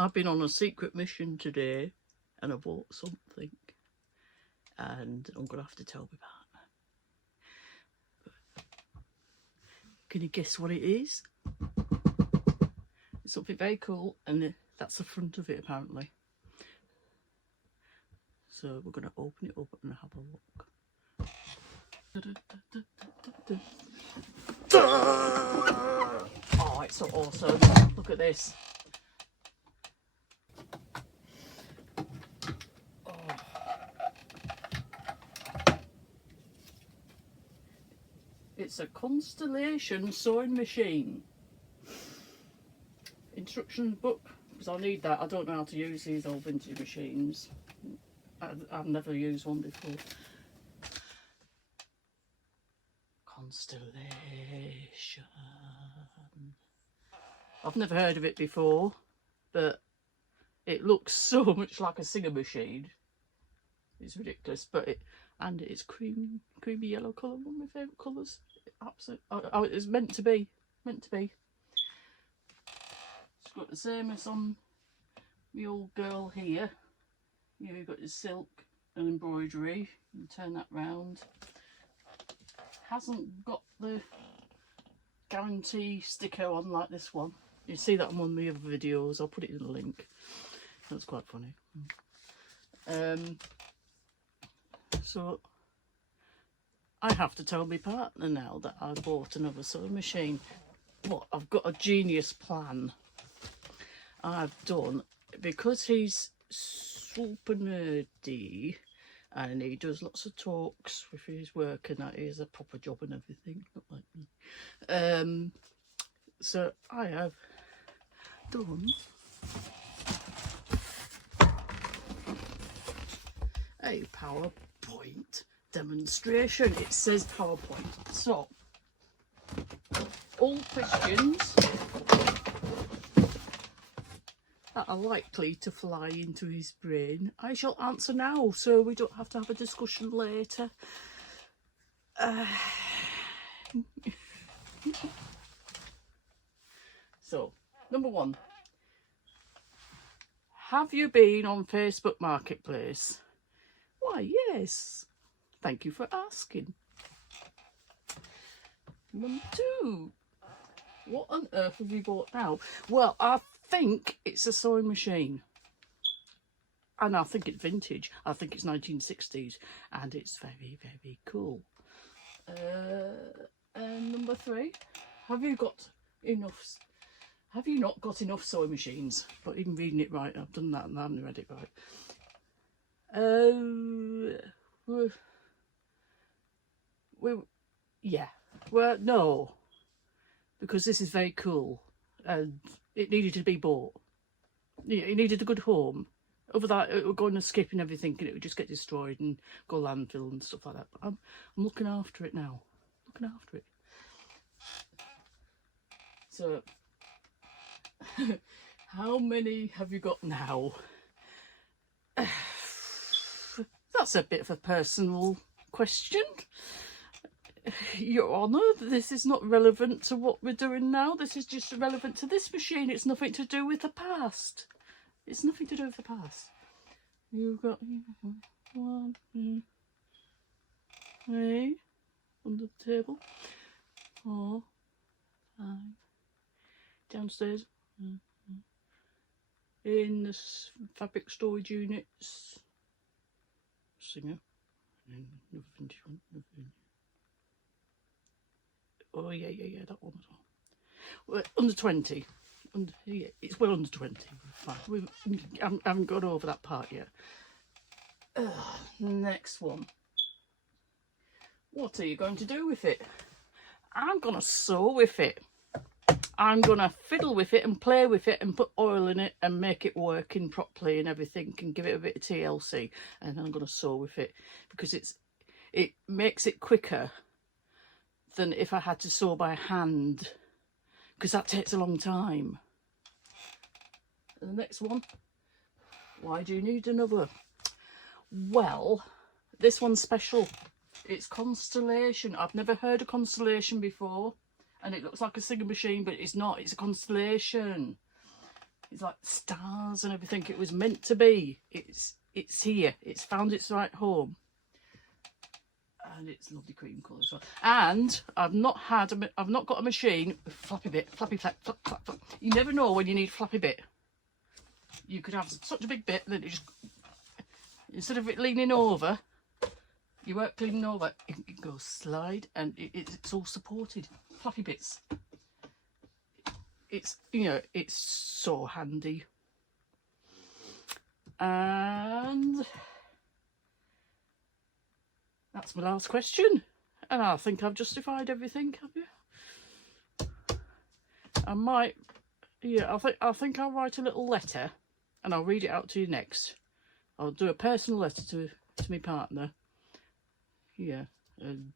I've been on a secret mission today and I bought something and I'm going to have to tell my partner. But can you guess what it is? It's something very cool and that's the front of it apparently. So we're going to open it up and have a look. Oh, it's so awesome. Look at this. It's a Constellation sewing machine. Instruction book, because I'll need that. I don't know how to use these old vintage machines. I've never used one before. Constellation. I've never heard of it before, but it looks so much like a Singer machine. It's ridiculous, but it's creamy yellow colour, one of my favourite colours. Absolutely, oh, it's meant to be. It's got the same as on the old girl here. You've got the silk and embroidery. You can turn that round. Hasn't got the guarantee sticker on like this one. You see that on one of the other videos. I'll put it in the link. That's quite funny. So I have to tell my partner now that I bought another sewing machine. But I've got a genius plan I've done, because he's super nerdy and he does lots of talks with his work and that. He has a proper job and everything, not like me. So I have done a PowerPoint demonstration. It says PowerPoint. So all questions that are likely to fly into his brain, I shall answer now, so we don't have to have a discussion later. So, number one. Have you been on Facebook Marketplace? Why, yes. Thank you for asking. Number two. What on earth have you bought now? Well, I think it's a sewing machine. And I think it's vintage. I think it's 1960s. And it's very, very cool. And number three. Have you not got enough sewing machines? But even reading it right, I've done that and I haven't read it right. Yeah. Well, no. Because this is very cool. And it needed to be bought. It needed a good home. Over that, it would go on a skip and everything, and it would just get destroyed and go landfill and stuff like that. But I'm looking after it now. Looking after it. So, how many have you got now? That's a bit of a personal question. Your Honour, this is not relevant to what we're doing now. This is just relevant to this machine. It's nothing to do with the past. It's nothing to do with the past. You've got 1, 2, 3 under the table. 4, 5 downstairs. In the fabric storage units. Singer. And another vintage one. Oh yeah, that one as well. Under 20. Yeah, it's well under 20. Fine. I haven't got over that part yet. Next one. What are you going to do with it? I'm going to sew with it. I'm going to fiddle with it and play with it and put oil in it and make it working properly and everything, and give it a bit of TLC. And then I'm going to sew with it because it makes it quicker than if I had to sew by hand, because that takes a long time. And the next one. Why do you need another? Well, this one's special. It's Constellation. I've never heard of Constellation before. And it looks like a Singer machine, but it's not. It's a Constellation. It's like stars and everything. It was meant to be. It's here. It's found its right home. And it's lovely cream colour as well. And I've not got a machine with flappy bit, flappy flap, flap, flap, flap. You never know when you need flappy bit. You could have such a big bit that it just, instead of it leaning over, you weren't leaning over, it goes slide, and it's all supported. Flappy bits. It's, you know, it's so handy. And that's my last question. And I think I've justified everything, have you? I might, yeah, I think I'll write a little letter and I'll read it out to you next. I'll do a personal letter to my partner. Yeah, and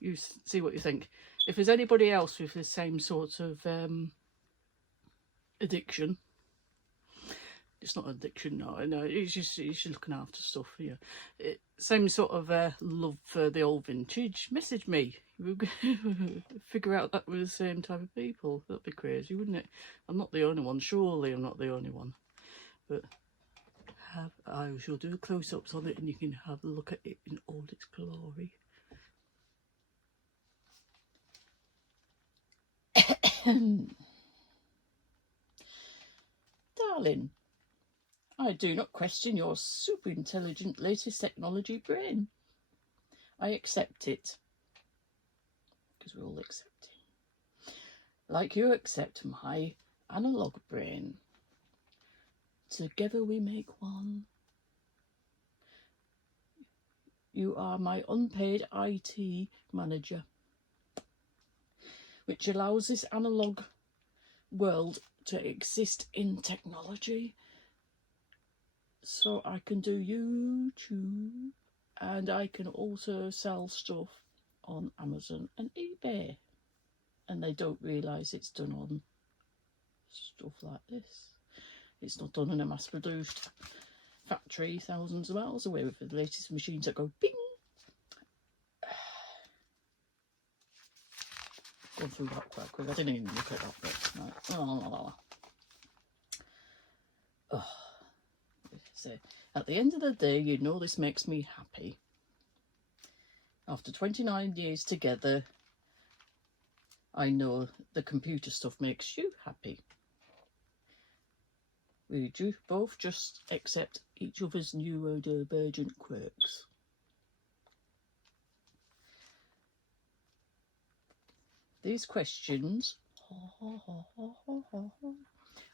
you see what you think. If there's anybody else with the same sort of addiction, it's not addiction, no, it's just looking after stuff. Yeah, same sort of love for the old vintage. Message me. We'll figure out that we're the same type of people. That'd be crazy, wouldn't it? I'm not the only one. Surely I'm not the only one. But I shall do close-ups on it, and you can have a look at it in all its glory. Darling, I do not question your super intelligent latest technology brain. I accept it. Because we're all accepting. Like you accept my analog brain. Together we make one. You are my unpaid IT manager, which allows this analog world to exist in technology. So I can do YouTube, and I can also sell stuff on Amazon and eBay. And they don't realise it's done on stuff like this. It's not done in a mass-produced factory thousands of miles away with the latest machines that go bing. Gone through that quite quick. I didn't even look at that bit. Right. Oh. So, at the end of the day, you know this makes me happy. After 29 years together, I know the computer stuff makes you happy. We do both just accept each other's neurodivergent quirks. These questions,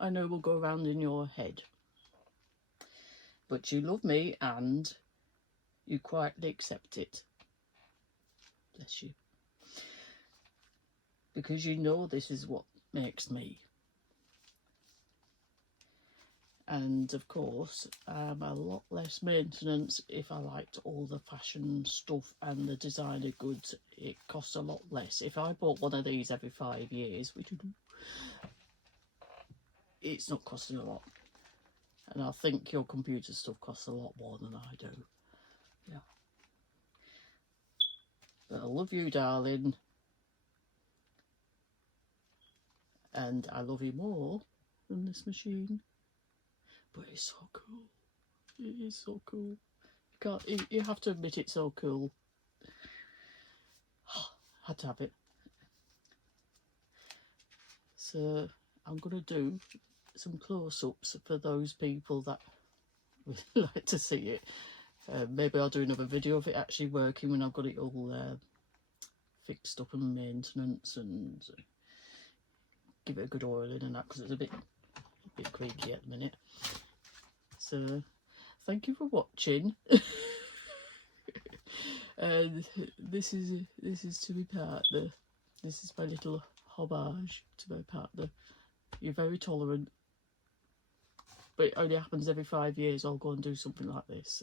I know will go around in your head. But you love me and you quietly accept it. Bless you. Because you know this is what makes me. And of course, a lot less maintenance if I liked all the fashion stuff and the designer goods. It costs a lot less. If I bought one of these every 5 years, which I do, it's not costing a lot. And I think your computer stuff costs a lot more than I do. Yeah. But I love you, darling. And I love you more than this machine. But it's so cool. It is so cool. You have to admit it's so cool. Had to have it. So I'm going to do some close-ups for those people that would like to see it. Maybe I'll do another video of it actually working when I've got it all fixed up and maintenance, and give it a good oiling and that, because it's a bit creaky at the minute. So thank you for watching. And this is to my partner. This is my little homage to my partner. You're very tolerant, but it only happens every 5 years. I'll go and do something like this.